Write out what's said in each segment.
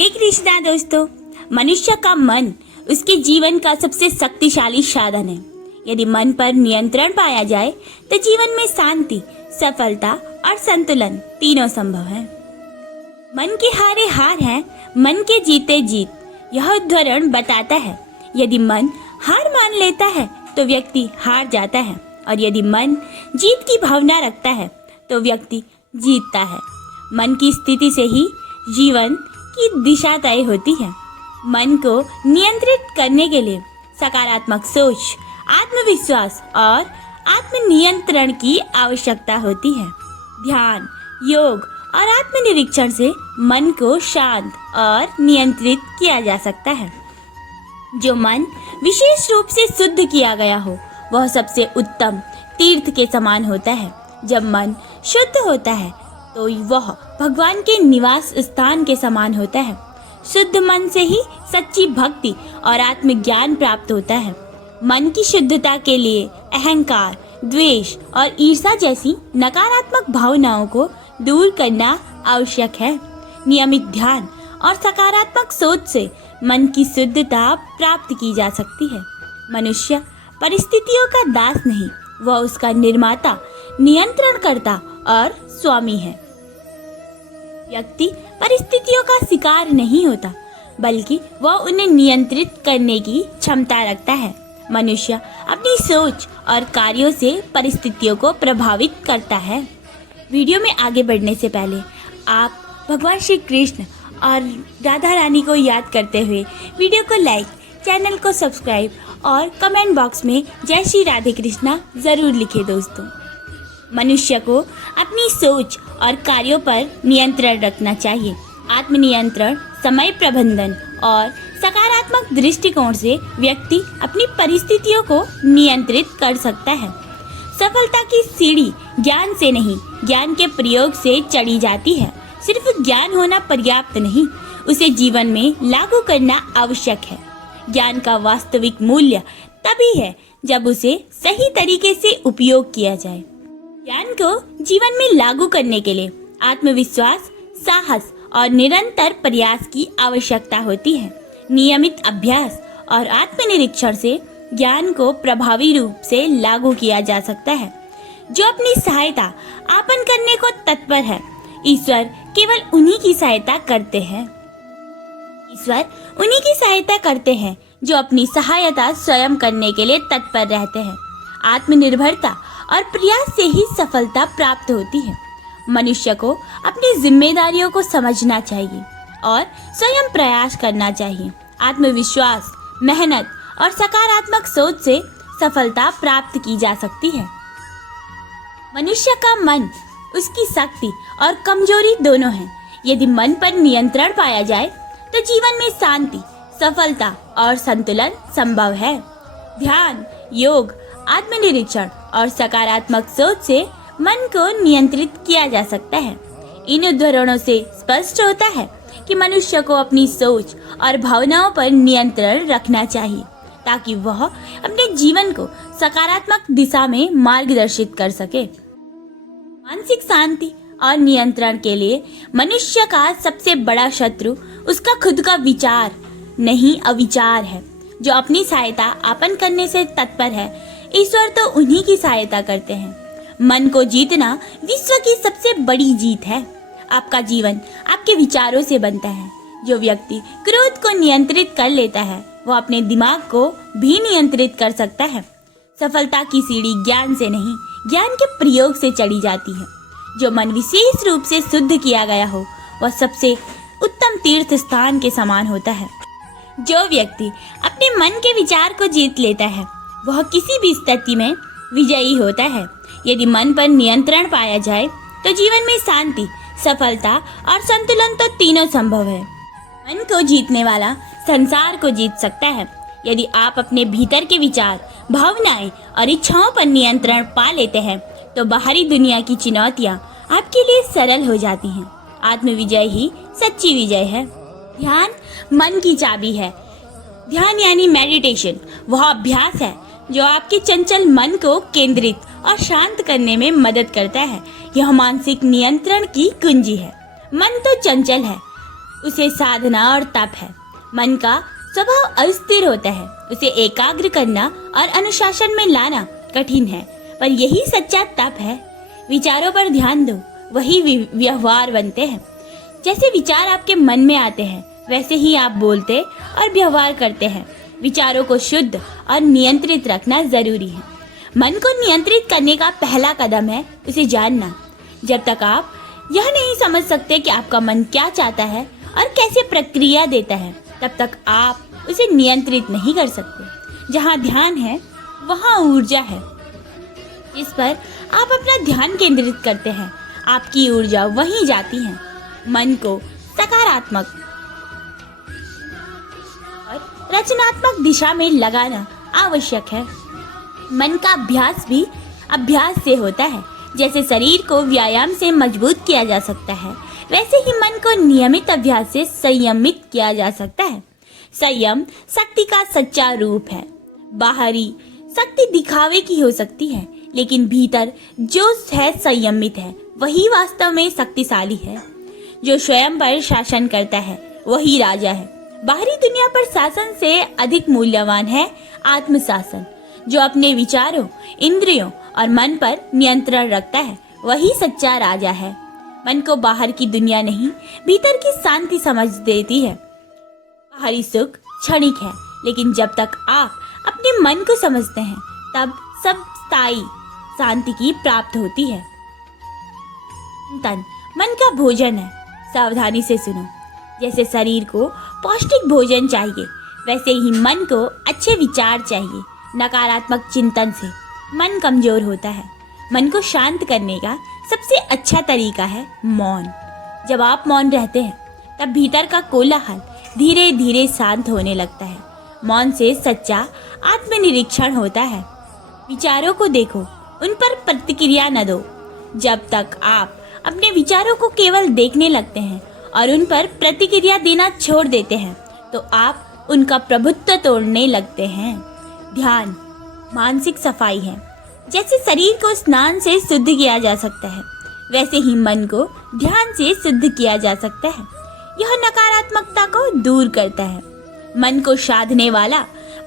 हरे कृष्णा दोस्तों। मनुष्य का मन उसके जीवन का सबसे शक्तिशाली साधन है। यदि मन पर नियंत्रण पाया जाए तो जीवन में शांति, सफलता और संतुलन तीनों संभव है। मन के हारे हार है, मन के जीते जीत। यह उदाहरण बताता है यदि मन हार मान लेता है तो व्यक्ति हार जाता है, और यदि मन जीत की भावना रखता है तो व्यक्ति जीतता है। मन की स्थिति से ही जीवन की दिशा तय होती है। मन को नियंत्रित करने के लिए सकारात्मक सोच, आत्मविश्वास और आत्मनियंत्रण की आवश्यकता होती है। ध्यान, योग और आत्मनिरीक्षण से मन को शांत और नियंत्रित किया जा सकता है। जो मन विशेष रूप से शुद्ध किया गया हो वह सबसे उत्तम तीर्थ के समान होता है। जब मन शुद्ध होता है तो वह भगवान के निवास स्थान के समान होता है। शुद्ध मन से ही सच्ची भक्ति और आत्मज्ञान प्राप्त होता है। मन की शुद्धता के लिए अहंकार, द्वेष और ईर्ष्या जैसी नकारात्मक भावनाओं को दूर करना आवश्यक है। नियमित ध्यान और सकारात्मक सोच से मन की शुद्धता प्राप्त की जा सकती है। मनुष्य परिस्थितियों का दास नहीं, वह उसका निर्माता, नियंत्रणकर्ता और स्वामी है। व्यक्ति परिस्थितियों का शिकार नहीं होता, बल्कि वह उन्हें नियंत्रित करने की क्षमता रखता है। मनुष्य अपनी सोच और कार्यों से परिस्थितियों को प्रभावित करता है। वीडियो में आगे बढ़ने से पहले आप भगवान श्री कृष्ण और राधा रानी को याद करते हुए वीडियो को लाइक, चैनल को सब्सक्राइब और कमेंट बॉक्स में जय श्री राधे कृष्णा जरूर लिखें दोस्तों। मनुष्य को अपनी सोच और कार्यों पर नियंत्रण रखना चाहिए। आत्मनियंत्रण, समय प्रबंधन और सकारात्मक दृष्टिकोण से व्यक्ति अपनी परिस्थितियों को नियंत्रित कर सकता है। सफलता की सीढ़ी ज्ञान से नहीं, ज्ञान के प्रयोग से चढ़ी जाती है। सिर्फ ज्ञान होना पर्याप्त नहीं, उसे जीवन में लागू करना आवश्यक है। ज्ञान का वास्तविक मूल्य तभी है जब उसे सही तरीके से उपयोग किया जाए। ज्ञान को जीवन में लागू करने के लिए आत्मविश्वास, साहस और निरंतर प्रयास की आवश्यकता होती है। नियमित अभ्यास और आत्मनिरीक्षण से ज्ञान को प्रभावी रूप से लागू किया जा सकता है। जो अपनी सहायता आपन करने को तत्पर है, ईश्वर केवल उन्हीं की सहायता करते हैं। ईश्वर उन्हीं की सहायता करते हैं जो अपनी सहायता स्वयं करने के लिए तत्पर रहते हैं। आत्मनिर्भरता और प्रयास से ही सफलता प्राप्त होती है। मनुष्य को अपनी जिम्मेदारियों को समझना चाहिए और स्वयं प्रयास करना चाहिए। आत्मविश्वास, मेहनत और सकारात्मक सोच से सफलता प्राप्त की जा सकती है। मनुष्य का मन उसकी शक्ति और कमजोरी दोनों है। यदि मन पर नियंत्रण पाया जाए तो जीवन में शांति, सफलता और संतुलन संभव है। ध्यान, योग, आत्मनिरीक्षण और सकारात्मक सोच से मन को नियंत्रित किया जा सकता है। इन उदाहरणों से स्पष्ट होता है कि मनुष्य को अपनी सोच और भावनाओं पर नियंत्रण रखना चाहिए ताकि वह अपने जीवन को सकारात्मक दिशा में मार्गदर्शित कर सके। मानसिक शांति और नियंत्रण के लिए मनुष्य का सबसे बड़ा शत्रु उसका खुद का विचार नहीं, अविचार है। जो अपनी सहायता आपन करने से तत्पर है, ईश्वर तो उन्हीं की सहायता करते हैं। मन को जीतना विश्व की सबसे बड़ी जीत है। आपका जीवन आपके विचारों से बनता है। जो व्यक्ति क्रोध को नियंत्रित कर लेता है वो अपने दिमाग को भी नियंत्रित कर सकता है। सफलता की सीढ़ी ज्ञान से नहीं, ज्ञान के प्रयोग से चढ़ी जाती है। जो मन विशेष रूप से शुद्ध किया गया हो वह सबसे उत्तम तीर्थ स्थान के समान होता है। जो व्यक्ति अपने मन के विचार को जीत लेता है वह किसी भी स्थिति में विजयी होता है। यदि मन पर नियंत्रण पाया जाए तो जीवन में शांति, सफलता और संतुलन तो तीनों संभव है। मन को जीतने वाला संसार को जीत सकता है। यदि आप अपने भीतर के विचार, भावनाएं और इच्छाओं पर नियंत्रण पा लेते हैं तो बाहरी दुनिया की चुनौतियां आपके लिए सरल हो जाती हैं। आत्मविजय ही सच्ची विजय है। ध्यान मन की चाबी है। ध्यान यानी मेडिटेशन वह अभ्यास है जो आपके चंचल मन को केंद्रित और शांत करने में मदद करता है। यह मानसिक नियंत्रण की कुंजी है। मन तो चंचल है, उसे साधना और तप है। मन का स्वभाव अस्थिर होता है, उसे एकाग्र करना और अनुशासन में लाना कठिन है, पर यही सच्चा तप है। विचारों पर ध्यान दो, वही व्यवहार बनते हैं। जैसे विचार आपके मन में आते हैं, वैसे ही आप बोलते और व्यवहार करते हैं। विचारों को शुद्ध और नियंत्रित रखना जरूरी है। मन को नियंत्रित करने का पहला कदम है उसे जानना। जब तक आप यह नहीं समझ सकते कि आपका मन क्या चाहता है और कैसे प्रक्रिया देता है, तब तक आप उसे नियंत्रित नहीं कर सकते। जहाँ ध्यान है वहाँ ऊर्जा है। जिस पर आप अपना ध्यान केंद्रित करते हैं, आपकी ऊर्जा वहीं जाती है। मन को सकारात्मक और रचनात्मक दिशा में लगाना आवश्यक है। मन का अभ्यास भी अभ्यास से होता है। जैसे शरीर को व्यायाम से मजबूत किया जा सकता है, वैसे ही मन को नियमित अभ्यास से संयमित किया जा सकता है। संयम शक्ति का सच्चा रूप है। बाहरी शक्ति दिखावे की हो सकती है, लेकिन भीतर जो है संयमित है वही वास्तव में शक्तिशाली है। जो स्वयं पर शासन करता है वही राजा है। बाहरी दुनिया पर शासन से अधिक मूल्यवान है आत्मशासन। जो अपने विचारों, इंद्रियों और मन पर नियंत्रण रखता है वही सच्चा राजा है। मन को बाहर की दुनिया नहीं, भीतर की शांति समझ देती है। बाहरी सुख क्षणिक है, लेकिन जब तक आप अपने मन को समझते हैं तब सब स्थायी शांति की प्राप्त होती है। तन मन का भोजन है। सावधानी से सुनो। जैसे शरीर को पौष्टिक भोजन चाहिए, वैसे ही मन को अच्छे विचार चाहिए। नकारात्मक चिंतन से मन कमजोर होता है। मन को शांत करने का सबसे अच्छा तरीका है मौन। जब आप मौन रहते हैं तब भीतर का कोलाहल धीरे धीरे शांत होने लगता है। मौन से सच्चा आत्मनिरीक्षण होता है। विचारों को देखो, उन पर प्रतिक्रिया न दो। जब तक आप अपने विचारों को केवल देखने लगते हैं और उन पर प्रतिक्रिया देना छोड़ देते हैं, तो आप उनका प्रभुत्व तोड़ने लगते हैं। ध्यान मानसिक सफाई है। जैसे शरीर को स्नान से शुद्ध किया जा सकता है, वैसे ही मन को ध्यान से शुद्ध किया जा सकता है। यह नकारात्मकता को दूर करता है। मन को साधने वाला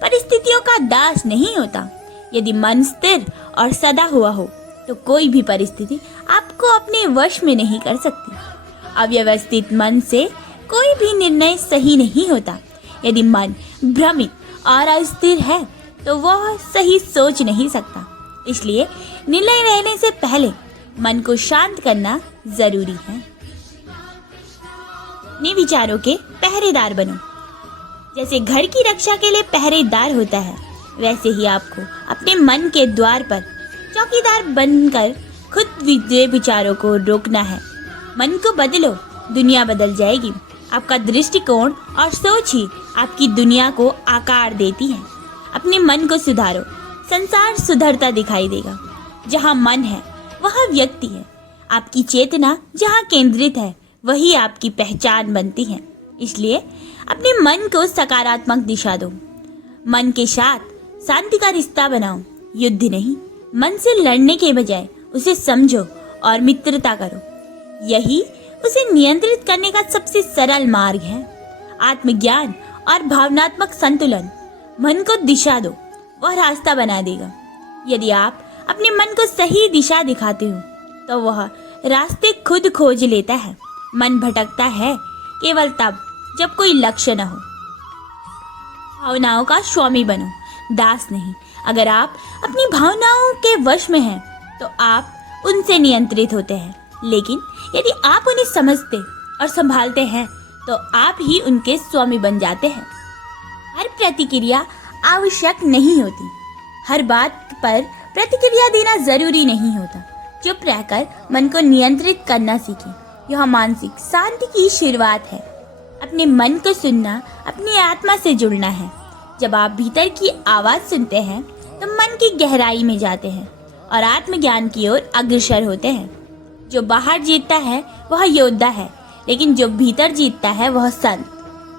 परिस्थितियों का दास नहीं होता। यदि मन स्थिर और सदा हुआ हो तो कोई भी परिस्थिति आपको अपने वश में नहीं कर सकती। अव्यवस्थित मन से कोई भी निर्णय सही नहीं होता। यदि मन भ्रमित और अस्थिर है तो वह सही सोच नहीं सकता। इसलिए निर्णय लेने से पहले मन को शांत करना जरूरी है। अपने विचारों के पहरेदार बनो। जैसे घर की रक्षा के लिए पहरेदार होता है, वैसे ही आपको अपने मन के द्वार पर चौकीदार बनकर खुद विचारों को रोकना है। मन को बदलो, दुनिया बदल जाएगी। आपका दृष्टिकोण और सोच ही आपकी दुनिया को आकार देती है। अपने मन को सुधारो, संसार सुधरता दिखाई देगा। जहाँ मन है वहाँ व्यक्ति है। आपकी चेतना जहाँ केंद्रित है वही आपकी पहचान बनती है। इसलिए अपने मन को सकारात्मक दिशा दो। मन के साथ शांति का रिश्ता बनाओ, युद्ध नहीं। मन से लड़ने के बजाय उसे समझो और मित्रता करो। यही उसे नियंत्रित करने का सबसे सरल मार्ग है। आत्मज्ञान और भावनात्मक संतुलन। मन को दिशा दो, वह रास्ता बना देगा। यदि आप अपने मन को सही दिशा दिखाते हो तो वह रास्ते खुद खोज लेता है। मन भटकता है केवल तब जब कोई लक्ष्य न हो। भावनाओं का स्वामी बनो, दास नहीं। अगर आप अपनी भावनाओं के वश में हैं तो आप उनसे नियंत्रित होते हैं, लेकिन यदि आप उन्हें समझते और संभालते हैं तो आप ही उनके स्वामी बन जाते हैं। हर प्रतिक्रिया आवश्यक नहीं होती। हर बात पर प्रतिक्रिया देना जरूरी नहीं होता। चुप रहकर मन को नियंत्रित करना सीखें। यह मानसिक शांति की शुरुआत है। अपने मन को सुनना, अपनी आत्मा से जुड़ना है। जब आप भीतर की आवाज सुनते हैं तो मन की गहराई में जाते हैं और आत्मज्ञान की ओर अग्रसर होते हैं। जो बाहर जीतता है वह योद्धा है, लेकिन जो भीतर जीतता है वह संत।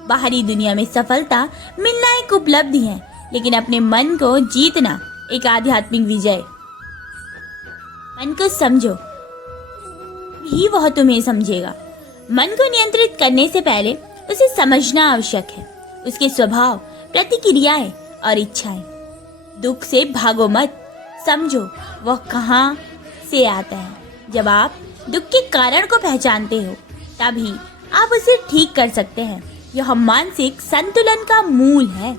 बाहरी दुनिया में सफलता मिलना एक उपलब्धि है, लेकिन अपने मन को जीतना एक आध्यात्मिक विजय। मन को समझो, ही वह तुम्हें समझेगा। मन को नियंत्रित करने से पहले उसे समझना आवश्यक है, उसके स्वभाव, प्रतिक्रियाएं और इच्छाएं। दुख से भागो मत, समझो वह कहाँ से आता है। जब आप दुख के कारण को पहचानते हो तभी आप उसे ठीक कर सकते हैं। यह मानसिक संतुलन का मूल है।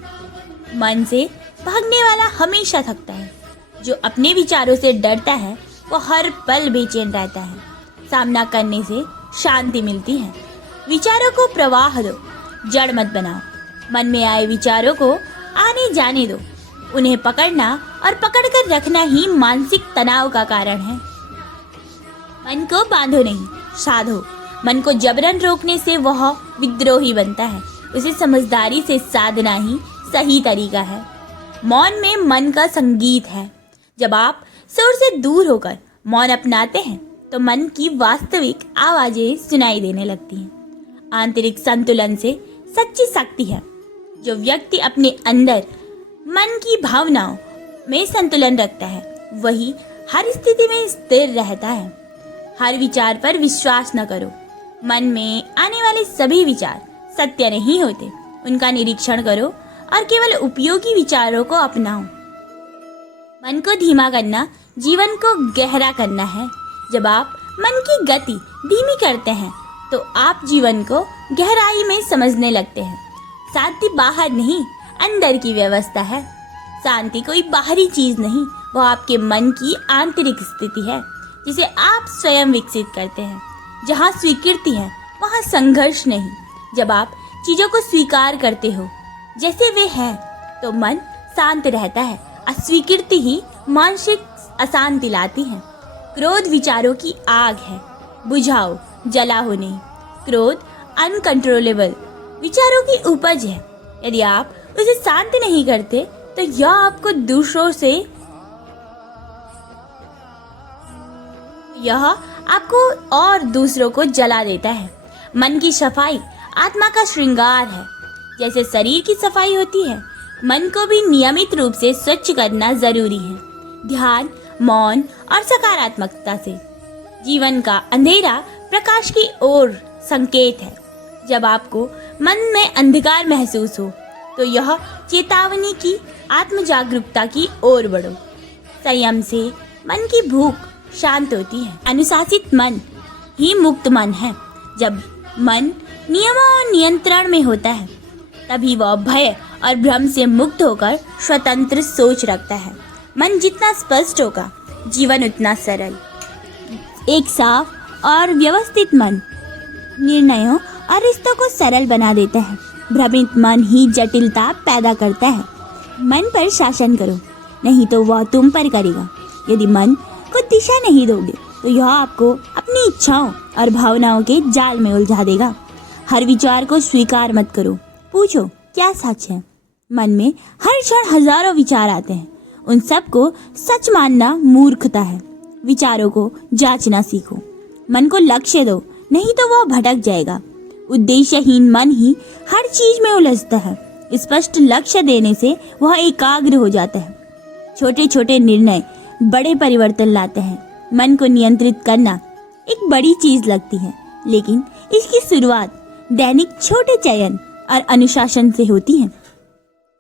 मन से भागने वाला हमेशा थकता है। जो अपने विचारों से डरता है वो हर पल बेचैन रहता है। सामना करने से शांति मिलती है। विचारों को प्रवाह दो, जड़ मत बनाओ। मन में आए विचारों को आने जाने दो। उन्हें पकड़ना और पकड़कर रखना ही मानसिक तनाव का कारण है। मन को बांधो नहीं, साधो। मन को जबरन रोकने से वह विद्रोही बनता है। उसे समझदारी से साधना ही सही तरीका है। मौन में मन का संगीत है। जब आप शोर से दूर होकर मौन अपनाते हैं तो मन की वास्तविक आवाजें सुनाई देने लगती हैं। आंतरिक संतुलन से सच्ची शक्ति है। जो व्यक्ति अपने अंदर मन की भावनाओं में संतुलन रखता है वही हर स्थिति में स्थिर रहता है। हर विचार पर विश्वास न करो। मन में आने वाले सभी विचार सत्य नहीं होते। उनका निरीक्षण करो और केवल उपयोगी विचारों को अपनाओ। मन को धीमा करना जीवन को गहरा करना है। जब आप मन की गति धीमी करते हैं तो आप जीवन को गहराई में समझने लगते हैं। शांति बाहर नहीं, अंदर की व्यवस्था है। शांति कोई बाहरी चीज नहीं, वो आपके मन की आंतरिक स्थिति है जिसे आप स्वयं विकसित करते हैं। जहाँ स्वीकृति है वहाँ संघर्ष नहीं। जब आप चीजों को स्वीकार करते हो जैसे वे हैं तो मन शांत रहता है। अस्वीकृति ही मानसिक अशांति लाती है। क्रोध विचारों की आग है, बुझाओ, जलाओ नहीं। क्रोध अनकंट्रोलेबल विचारों की उपज है। यदि आप उसे शांत नहीं करते तो यह आपको दूसरों से और दूसरों को जला देता है। मन की सफाई आत्मा का श्रृंगार है। जैसे शरीर की सफाई होती है, मन को भी नियमित रूप से स्वच्छ करना जरूरी है। ध्यान, मौन और सकारात्मकता से जीवन का अंधेरा प्रकाश की ओर संकेत है। जब आपको मन में अंधकार महसूस हो तो यह चेतावनी की आत्म जागरूकता की ओर बढ़ो। संयम से मन की भूख शांत होती है। अनुशासित मन ही मुक्त मन है। जब मन नियमों और नियंत्रण में होता है तभी वह भय और भ्रम से मुक्त होकर स्वतंत्र सोच रखता है। मन जितना स्पष्ट होगा जीवन उतना सरल। एक साफ और व्यवस्थित मन निर्णयों और रिश्तों को सरल बना देता है। भ्रमित मन ही जटिलता पैदा करता है। मन पर शासन करो, नहीं तो वह तुम पर करेगा। यदि मन को दिशा नहीं दोगे तो यह आपको अपनी इच्छाओं और भावनाओं के जाल में उलझा देगा। हर विचार को स्वीकार मत करो, पूछो क्या सच है। मन में हर क्षण हजारों विचार आते हैं। उन सब को सच मानना मूर्खता है। विचारों को जांचना सीखो। मन को लक्ष्य दो, नहीं तो वह भटक जाएगा। उद्देश्यहीन मन ही हर चीज में उलझता है। स्पष्ट लक्ष्य देने से वह एकाग्र हो जाता है। छोटे छोटे निर्णय बड़े परिवर्तन लाते हैं। मन को नियंत्रित करना एक बड़ी चीज लगती है, लेकिन इसकी शुरुआत दैनिक छोटे चयन और अनुशासन से होती है।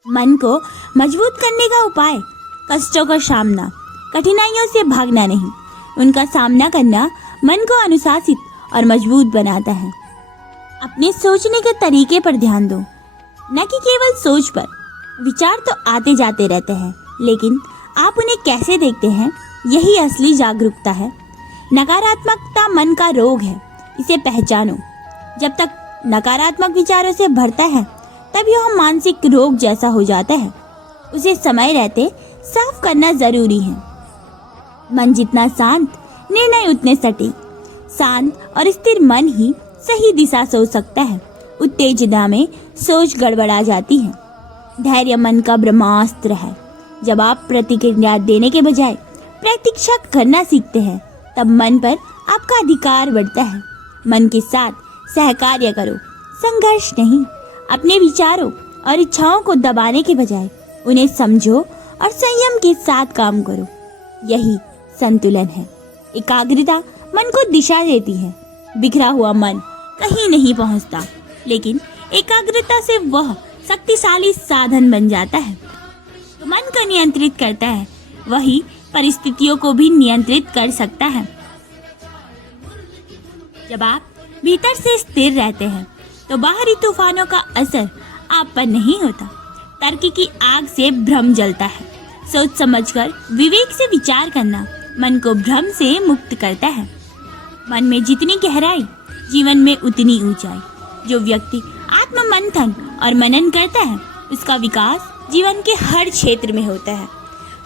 मन को मजबूत करने का उपाय कष्टों का सामना, कठिनाइयों से भागना नहीं, उनका सामना करना मन को अनुशासित और मजबूत बनाता है। अपने सोचने के तरीके पर ध्यान दो, न कि केवल सोच पर। विचार तो आते जाते रहते हैं, लेकिन आप उन्हें कैसे देखते हैं यही असली जागरूकता है। नकारात्मकता मन का रोग है, इसे पहचानो। जब तक नकारात्मक विचारों से भरता है तब यह मानसिक रोग जैसा हो जाता है। उसे समय रहते साफ करना जरूरी है। मन जितना शांत, निर्णय उतने सटीक। शांत और स्थिर मन ही सही दिशा सोच सकता है। उत्तेजना में सोच गड़बड़ा जाती है। धैर्य मन का ब्रह्मास्त्र है। जब आप प्रतिक्रिया देने के बजाय प्रतीक्षा करना सीखते हैं तब मन पर आपका अधिकार बढ़ता है। मन के साथ सहकार्य करो, संघर्ष नहीं। अपने विचारों और इच्छाओं को दबाने के बजाय उन्हें समझो और संयम के साथ काम करो। यही संतुलन है। एकाग्रता मन को दिशा देती है। बिखरा हुआ मन कहीं नहीं पहुंचता, लेकिन एकाग्रता से वह शक्तिशाली साधन बन जाता है। जो मन को नियंत्रित करता है वही परिस्थितियों को भी नियंत्रित कर सकता है। जब आप भीतर से स्थिर रहते हैं तो बाहरी तूफानों का असर आप पर नहीं होता। तर्क की आग से भ्रम जलता है। सोच समझकर विवेक से विचार करना मन को भ्रम से मुक्त करता है। मन में जितनी गहराई, जीवन में उतनी ऊंचाई। जो व्यक्ति आत्म मंथन और मनन करता है उसका विकास जीवन के हर क्षेत्र में होता है।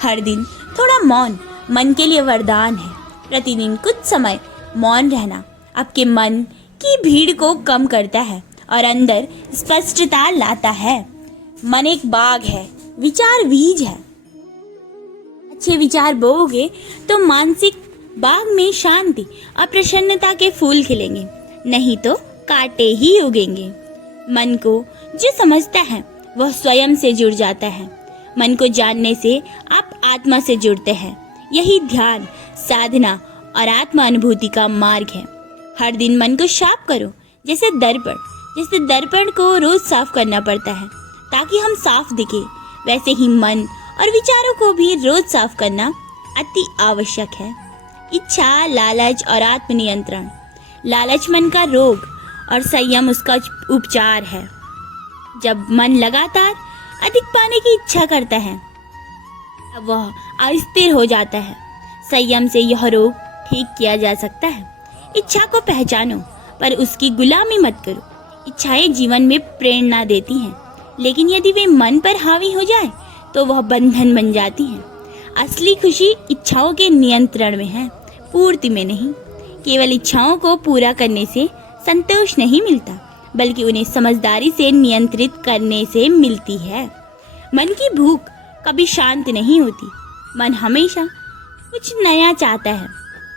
हर दिन थोड़ा मौन मन के लिए वरदान है। प्रतिदिन कुछ समय मौन रहना आपके मन की भीड़ को कम करता है और अंदर स्पष्टता लाता है। मन एक बाग है, विचार बीज है। अच्छे विचार बोओगे तो मानसिक बाग में शांति और प्रसन्नता के फूल खिलेंगे, नहीं तो कांटे ही उगेंगे। मन को जो समझता है वह स्वयं से जुड़ जाता है। मन को जानने से आप आत्मा से जुड़ते हैं। यही ध्यान, साधना और आत्मा अनुभूति का मार्ग है। हर दिन मन को साफ करो, जैसे दर्पण को रोज साफ करना पड़ता है ताकि हम साफ दिखे, वैसे ही मन और विचारों को भी रोज साफ करना अति आवश्यक है। इच्छा, लालच और आत्मनियंत्रण। लालच मन का रोग और संयम उसका उपचार है। जब मन लगातार अधिक पाने की इच्छा करता है तब वह अस्थिर हो जाता है। संयम से यह रोग ठीक किया जा सकता है। इच्छा को पहचानो पर उसकी गुलामी मत करो। इच्छाएं जीवन में प्रेरणा देती हैं, लेकिन यदि वे मन पर हावी हो जाए तो वह बंधन बन जाती हैं। असली खुशी इच्छाओं के नियंत्रण में है, पूर्ति में नहीं। केवल इच्छाओं को पूरा करने से संतोष नहीं मिलता, बल्कि उन्हें समझदारी से नियंत्रित करने से मिलती है। मन की भूख कभी शांत नहीं होती। मन हमेशा कुछ नया चाहता है।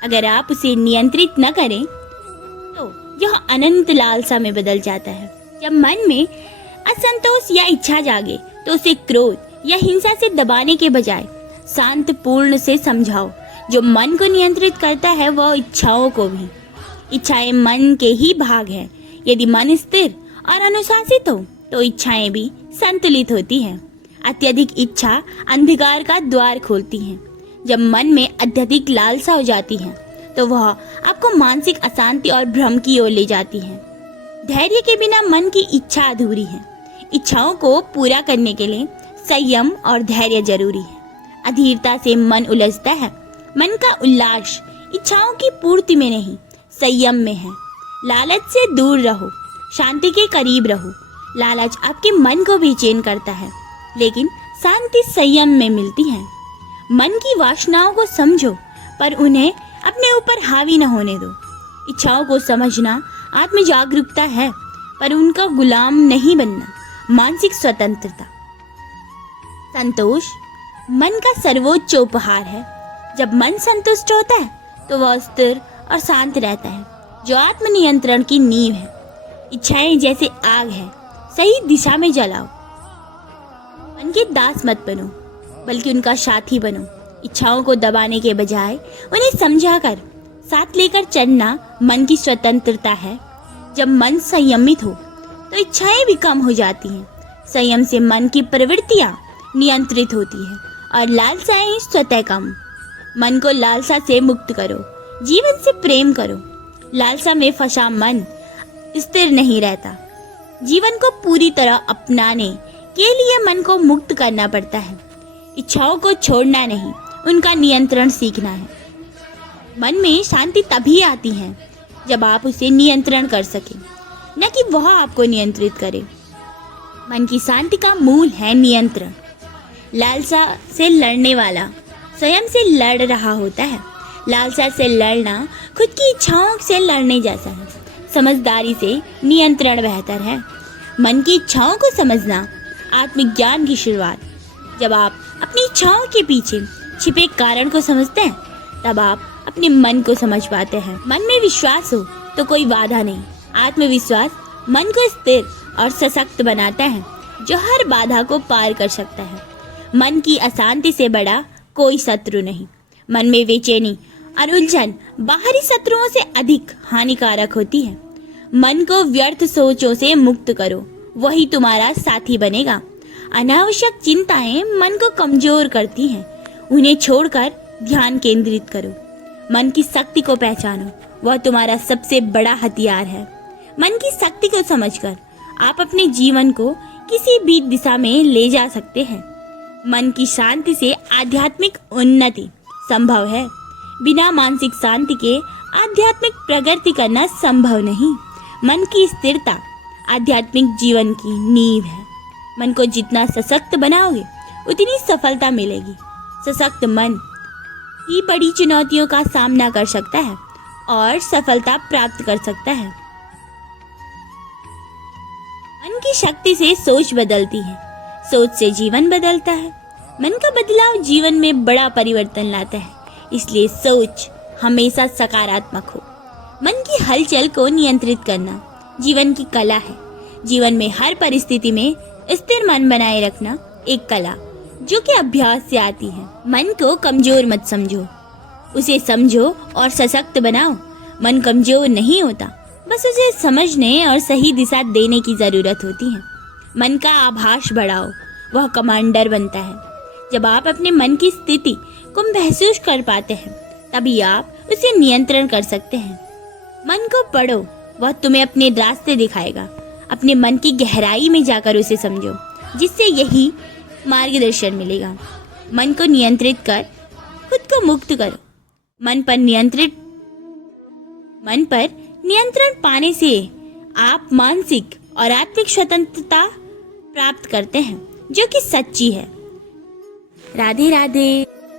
अगर आप उसे नियंत्रित न करें तो यह अनंत लालसा में बदल जाता है। जब मन में असंतोष या इच्छा जागे तो उसे क्रोध या हिंसा से दबाने के बजाय शांत पूर्ण से समझाओ। जो मन को नियंत्रित करता है वह इच्छाओं को भी। इच्छाएं मन के ही भाग है। यदि मन स्थिर और अनुशासित हो तो इच्छाएं भी संतुलित होती हैं। अत्यधिक इच्छा अंधकार का द्वार खोलती है। जब मन में अत्यधिक लालसा हो जाती है तो वह आपको मानसिक अशांति और भ्रम की ओर ले जाती है। धैर्य के बिना मन की इच्छा अधूरी है। इच्छाओं को पूरा करने के लिए संयम और धैर्य जरूरी है। अधीरता से मन उलझता है। मन का उल्लास इच्छाओं की पूर्ति में नहीं, संयम में है। लालच से दूर रहो, शांति के करीब रहो। लालच आपके मन को बेचैन करता है, लेकिन शांति संयम में मिलती है। मन की वासनाओं को समझो पर उन्हें अपने ऊपर हावी न होने दो। इच्छाओं को समझना आत्म जागरूकता है, पर उनका गुलाम नहीं बनना मानसिक स्वतंत्रता। संतोष मन का सर्वोच्च उपहार है। जब मन संतुष्ट होता है तो वह स्थिर और शांत रहता है, जो आत्मनियंत्रण की नींव है। इच्छाएं जैसे आग है, सही दिशा में जलाओ। मन के दास मत बनो, बल्कि उनका साथी बनो। इच्छाओं को दबाने के बजाय उन्हें समझाकर साथ लेकर चलना मन की स्वतंत्रता है। जब मन संयमित हो तो इच्छाएं भी कम हो जाती हैं। संयम से मन की प्रवृत्तियां नियंत्रित होती है और लालसाएं स्वतः कम। मन को लालसा से मुक्त करो, जीवन से प्रेम करो। लालसा में फंसा मन स्थिर नहीं रहता। जीवन को पूरी तरह अपनाने के लिए मन को मुक्त करना पड़ता है। इच्छाओं को छोड़ना नहीं, उनका नियंत्रण सीखना है। मन में शांति तभी आती है जब आप उसे नियंत्रण कर सकें, न कि वह आपको नियंत्रित करे। मन की शांति का मूल है नियंत्रण। लालसा से लड़ने वाला स्वयं से लड़ रहा होता है। लालसा से लड़ना खुद की इच्छाओं से लड़ने जैसा है। समझदारी से नियंत्रण बेहतर है। मन की इच्छाओं को समझना आत्मज्ञान की शुरुआत। जब आप अपनी इच्छाओं के पीछे छिपे कारण को समझते हैं तब आप अपने मन को समझ पाते हैं। मन में विश्वास हो तो कोई बाधा नहीं। आत्मविश्वास मन को स्थिर और सशक्त बनाता है, जो हर बाधा को पार कर सकता है। मन की अशांति से बड़ा कोई शत्रु नहीं। मन में बेचैनी और उलझन बाहरी शत्रुओं से अधिक हानिकारक होती है। मन को व्यर्थ सोचों से मुक्त करो, वही तुम्हारा साथी बनेगा। अनावश्यक चिंताएं मन को कमजोर करती हैं, उन्हें छोड़कर ध्यान केंद्रित करो। मन की शक्ति को पहचानो, वह तुम्हारा सबसे बड़ा हथियार है। मन की शक्ति को समझकर आप अपने जीवन को किसी भी दिशा में ले जा सकते हैं। मन की शांति से आध्यात्मिक उन्नति संभव है। बिना मानसिक शांति के आध्यात्मिक प्रगति करना संभव नहीं। मन की स्थिरता आध्यात्मिक जीवन की नींव है। मन को जितना सशक्त बनाओगे उतनी सफलता मिलेगी। सशक्त मन ही बड़ी चुनौतियों का सामना कर सकता है और सफलता प्राप्त कर सकता है। मन की शक्ति से सोच बदलती है, सोच से जीवन बदलता है। मन का बदलाव जीवन में बड़ा परिवर्तन लाता है, इसलिए सोच हमेशा सकारात्मक हो। मन की हलचल को नियंत्रित करना जीवन की कला है। जीवन में हर परिस्थिति में स्थिर मन बनाए रखना एक कला जो कि अभ्यास से आती है। मन को कमजोर मत समझो, उसे समझो और सशक्त बनाओ। मन कमजोर नहीं होता, बस उसे समझने और सही दिशा देने की जरूरत होती है। मन का आभास बढ़ाओ, वह कमांडर बनता है। जब आप अपने मन की स्थिति को महसूस कर पाते हैं, तभी आप उसे नियंत्रण कर सकते हैं। मन को पढ़ो, वह तुम्हें अपने रास्ते दिखाएगा। अपने मन की गहराई में जाकर उसे समझो, जिससे यही मार्गदर्शन मिलेगा। मन को नियंत्रित कर खुद को मुक्त करो। मन पर नियंत्रण पाने से आप मानसिक और आत्मिक स्वतंत्रता प्राप्त करते हैं, जो कि सच्ची है। राधे राधे।